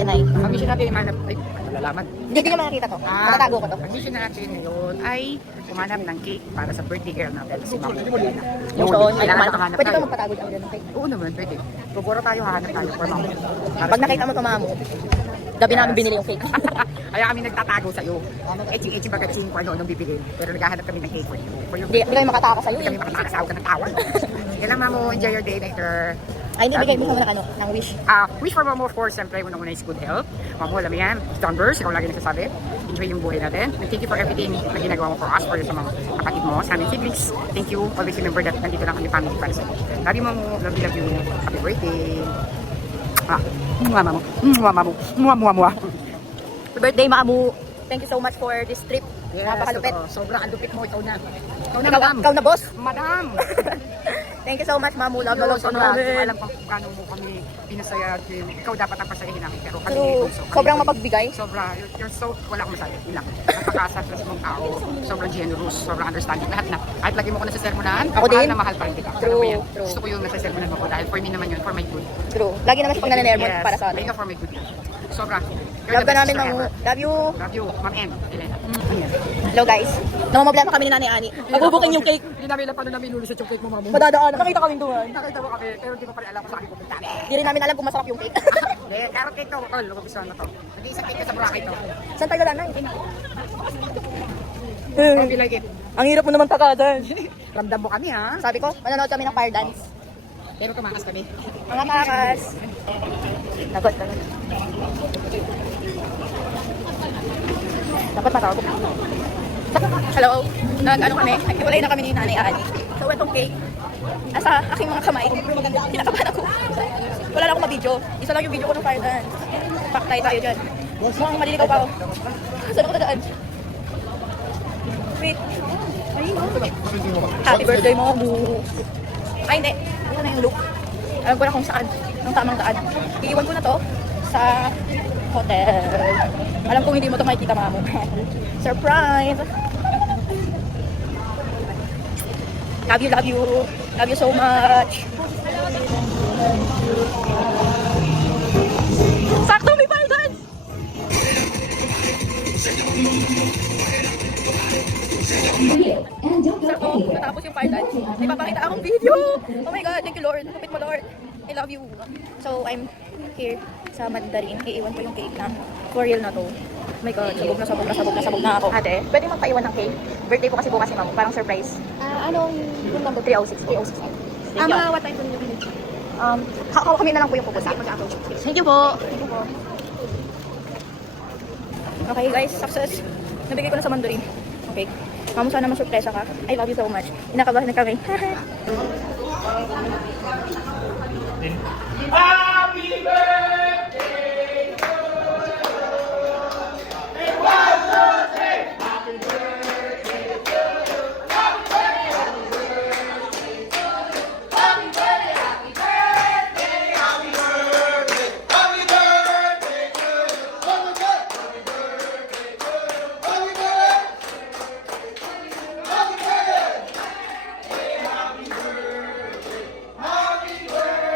natin ay? Ang mission natin, ay, malalaman. Hindi ko niya makakita to. Matatago ko to. Ang mission natin ngayon ay humanap ng cake para sa birthday girl natin, si Ma'am. Yung doon, ay Kailangan kumanap. makahanap Pwede tayo. ka magpatago dyan ng cake. Oo naman, pwede. Pagkuro tayo, hahanap tayo for Ma'am. Pag nakita mo to, Mamo, gabi namin binili yung cake. Kaya kami nagtatago sa'yo. Etching bagaching kung ano-anong bibigay. Pero naghahanap kami ng cake for you. Hindi kami makataka sa'yo. Hindi kami makakasawag ka ng tawag. Kaya lang, Ma'am, enjoy your day later. Ay, hindi bigay mo muna ng ano, ng wish. Wish for Mamo, of course, siyempre, unang-una is good health. Mamo, alam mo yan, Stonebers, ikaw lagi nagsasabi. Enjoy yung buhay natin. And thank you for everything na ginagawa mo for us, for sa mga kapatid mo, sa aming siblings. Thank you. Always remember that nandito lang kami family para sa iyo. Love you, Mamo. Love you. Happy birthday. Mwah, Mamo. Mwah, Mamo. Mwah, mwah, mwah. Happy birthday, Mamo. Thank you so much for this trip. Yes, Napakalupit. Sobrang lupit mo. Ikaw na. Ikaw na, Ikaw, madam. ikaw na, boss. Madam. Thank you so much, Mamo. Love na love Sobrang sobrang. alam kung paano mo kami pinasaya. Ikaw dapat ang pasayahin namin. Pero kami True. puso. Sobrang mapagbigay. Sobra. You're so, wala akong masabi. Yun lang. Napaka-satisfied mong tao. Sobrang generous. Sobrang understanding. Lahat na. Kahit lagi mo ko nasa sermonan, Ako din. mahal na mahal pa rin kita. True, Ano ba yan? true. Gusto ko yung nasa sermonan mo ko dahil for me naman yun, for my good. True. Lagi naman siya pag nananermon Yes. para sa atin. Ikaw for my good. Sobra. You're Love the ka best namin, sister Mamo. ever. Love you. Love you. Ma'am M. Elena. Hello, guys. Namamablan pa kami ni Nani Ani. Magbubuking yung cake. Hindi namin alam paano namin lulusot yung cake mo, Mamo. Madadaan. Nakita kami doon. Nakita mo kami, pero hindi ko pa rin alam kung saan pupunta. Hindi rin namin alam kung masarap yung cake. Hindi, carrot cake to. Tol, gusto na to. Nag-iisang cake ka sa Boracay to. Saan tayo lang na? How do you like it? Ang hirap mo naman takadan. Ramdam mo kami, ha? Sabi ko, manonood kami ng fire dance. Pero tumakas kami. Mga kakas. Nagot. Dapat matawag ko. Hello. Nag-ano kami. Nagkiwalay na kami ni Nanay Ani. So, itong cake. Nasa aking mga kamay. Kinakabahan ako. Wala na akong ma-video. Isa lang yung video ko ng fire dance. Paktay tayo dyan. Mukhang maliligaw pa ako. Saan ako dadaan? Wait. Ayun, no? Happy birthday, Mamo. Ay, hindi. Ito na yung look. Alam ko na kung saan. Ang tamang daan. Iiwan ko na to sa hotel. Alam kong hindi mo to makikita, Mamo. Surprise! Love you, love you. Love you so much. Sakto, may fire dance! Sakto, natapos yung fire dance. May papakita akong video. Oh my God, thank you Lord. Kapit mo Lord. I love you. So, I'm here sa Mandarin. Iiwan ko yung cake na. For real na to. Oh my God, sabog na ako. Ate, pwede magpaiwan ng cake? Birthday ko kasi bukas si Mamo. Parang surprise. Anong room number? 306. 306. Thank you. What time po ninyo pinili? Kami na lang po yung pupunta. Thank you po. Okay guys, success. Nabigay ko na sa Mandarin. Okay. Mamo, sana masurpresa ka. I love you so much. Inakabahan na kami. Happy birthday to you. It was your day. Happy birthday to you. Happy birthday, happy birthday to you. Happy birthday, happy birthday, happy birthday, happy birthday to you. Happy birthday to you. Happy birthday. Happy birthday. Happy birthday. Happy birthday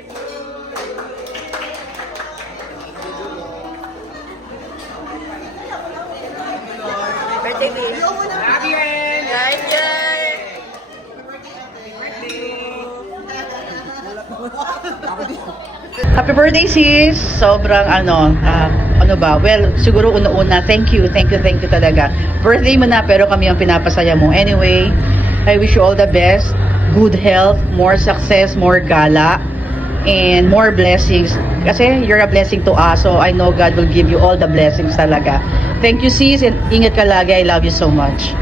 to you. Birthday babe. Happy end! Guys, yay! Happy birthday sis! Sobrang ano ba? Well, siguro una-una, thank you talaga. Birthday mo na pero kami ang pinapasaya mo. Anyway, I wish you all the best, good health, more success, more gala, and more blessings. Kasi you're a blessing to us, so I know God will give you all the blessings talaga. Thank you sis, and ingat ka lagi. I love you so much.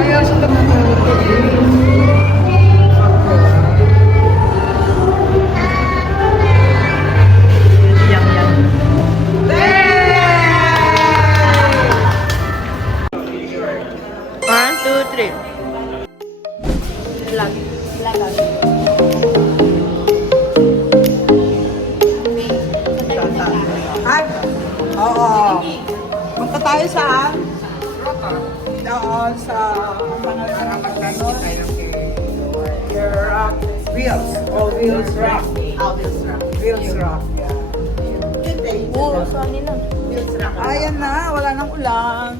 Kaya sundan mo ito. One, two, three. Vlog. Ay, oo. Punta tayo saan? Doon sa mga Pagkakas tayo ng cake. Europe. Wheels. Oh, Wheels Rock. Wheels Rock. Yeah. Oo, so ano na. Ayan na, wala nang ulan.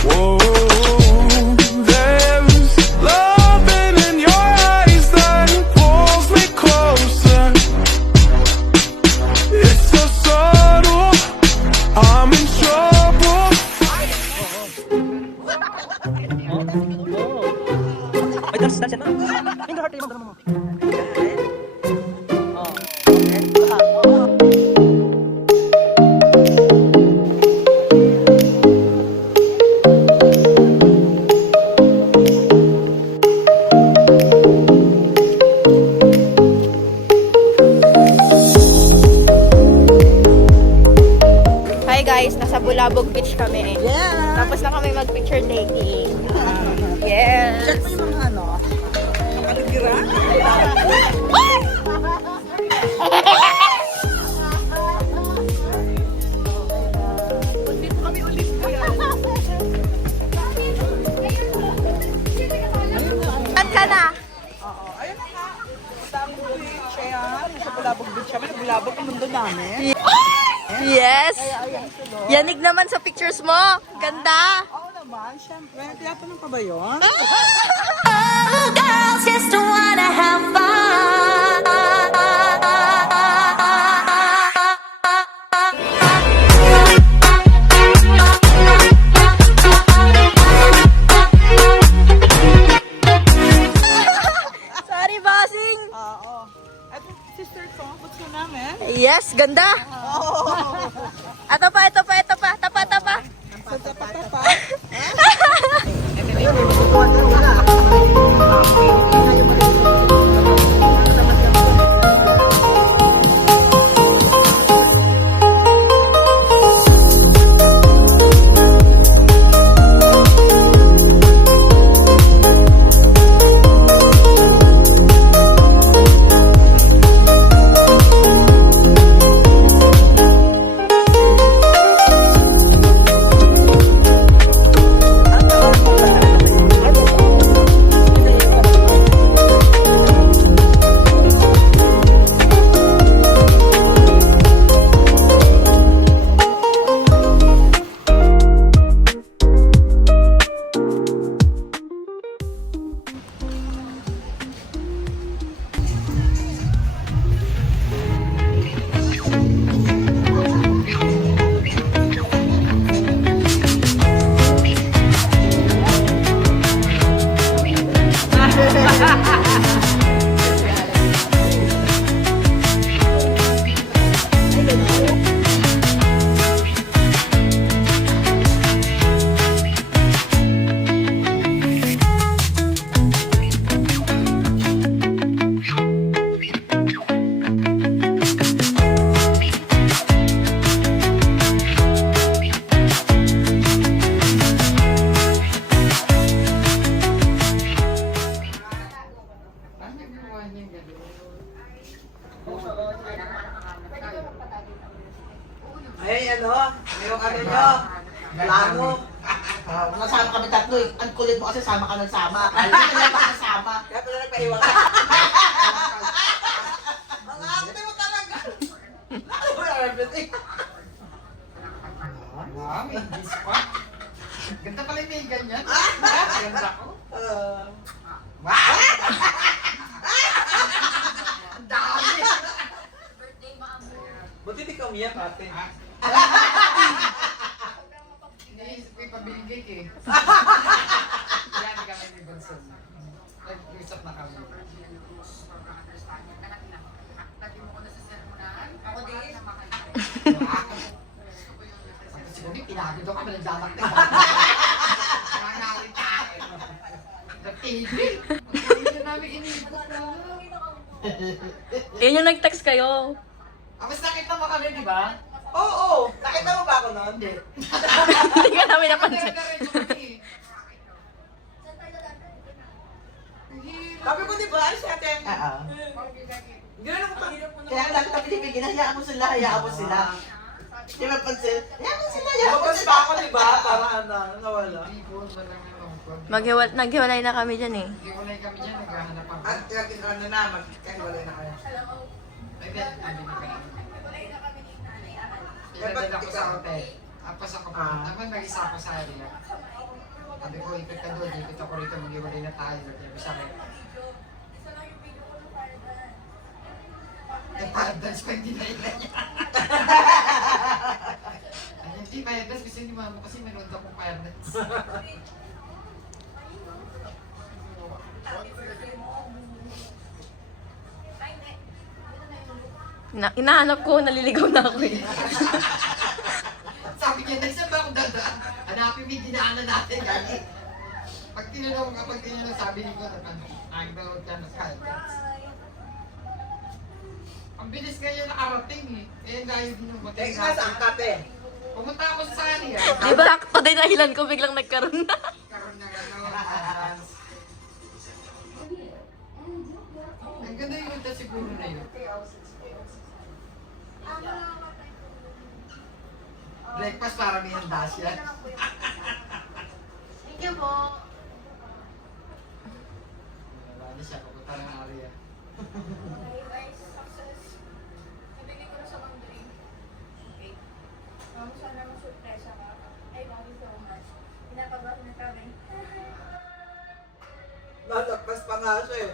Whoa, there's loving in your eyes that pulls me closer. It's so subtle, I'm in trouble. Hi guys, nasa Bulabog Beach kami. Yeah. Tapos na kami mag-picture taking. Yes. Check mo yung mga ano. Nakaligira. At ka na. Oo, ayun na nga. Bulabog Beach. Ayan, nasa Bulabog Beach kami. Bulabog ang mundo namin. Yes. Yanig naman sa pictures mo. Ganda. Oo naman, syempre. Tiyatanong pa ba yun? Girls just wanna have fun. Sorry, bossing. Oo. At sister ko, kutso namin. Yes, ganda. Ito pa, ito pa, ito pa. Tapa, tapa. Sa tapa-tapa. Ay, ano? Yung ano nyo? Plano. Nasama kami tatlo eh. Ang kulit mo kasi sama ka ng sama. Alam mo na ba kasama? Kaya pala nagpaiwan ka. Ang ate mo talaga. Nakalimutan everything. Wow, may D's pa. Ganda pala yung may ganyan. Ganda ko. Wow! Ang dami! Buti di ka umiyak, ate. Iniisip ko yung pabiling cake eh. Yan, kami ni Bonson. Nag-usap na kami. Lagi mo ko na sa sermonan. Ako din. Tapos siguro yung pinagod ako kami nagdadaktik. Nangalit tayo. Natigil. Hindi na namin iniipot na. Yun yung nag-text kayo. Mas nakita mo kami, di ba? Oo! Nakita mo ba ako noon? Hindi. Hindi ka namin napansin. Sabi ko, di ba? Alis natin. Oo. Gano'n ako pa. Kaya lang kita pinipigil, hayaan mo sila, hayaan mo sila. Di ba pansin? Hayaan mo sila, hayaan mo sila. Ako, di ba? Para nawala. Naghiwalay na kami dyan eh. Naghiwalay kami dyan, naghahanap ako. At ano na, magkahiwalay na kayo. Ilan ako sa hotel. Tapos ako pa. Naman mag-isa ako sa area. Sabi ko, ikot ka doon, ikot ako rito, mag-iwalay na tayo. Sabi sa akin. Nag-dance pa hindi na ilan niya. Ay, hindi pa dance kasi ni mama kasi manood ako pa dance. Inahanap ko, naliligaw na ako eh. Sabi niya, nagsan ba akong dadaan? Hanapin mo yung dinaanan natin, gani. Pag tinanong sabi ni ko, nag-download ka na dance. Ang bilis kayo nakarating eh. Eh, dahil din yung Eh, nasa angkat eh. Pumunta ako sa area. Di ba? Sakto din nahilan ko, biglang nagkaroon na. Karoon na dance. Ang ganda yung ulta siguro na yun. Breakfast para may handa siya. Thank you po. Wala na siya, pupunta ng area. Ibigay ko na sa Mandarin. Okay. Sana masurpresa ka. I love you so much. Pinapabaho na kami. Natagpas pa nga siya eh.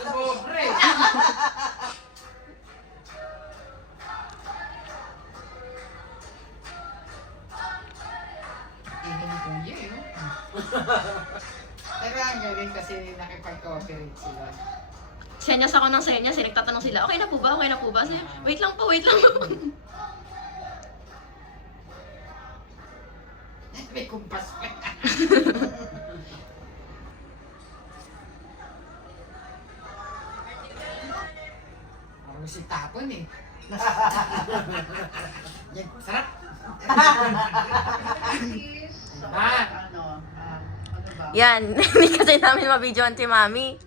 Sobre! Ingin ni Kuya eh. Pero ang galing kasi nakipag-cooperate sila. Senyas ako ng senyas, eh, nagtatanong sila, okay na po ba? Okay na po ba? Sabi, wait lang po, wait lang po. May kumpas pa. Parang si Tapon eh. Yan, sarap. Ano ba? Yan, hindi kasi namin mabidyoan si Mami.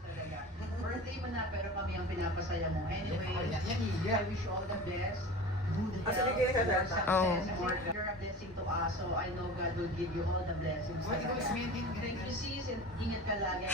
Birthday mo na, pero kami ang pinapasaya mo. Anyway, Yan, I wish you all the best. Good Asa health, bigay ka more dyan? success, more. You're a blessing to us, so I know God will give you all the blessings. What talaga. was meeting? Thank you, sis. Ingat ka lagi.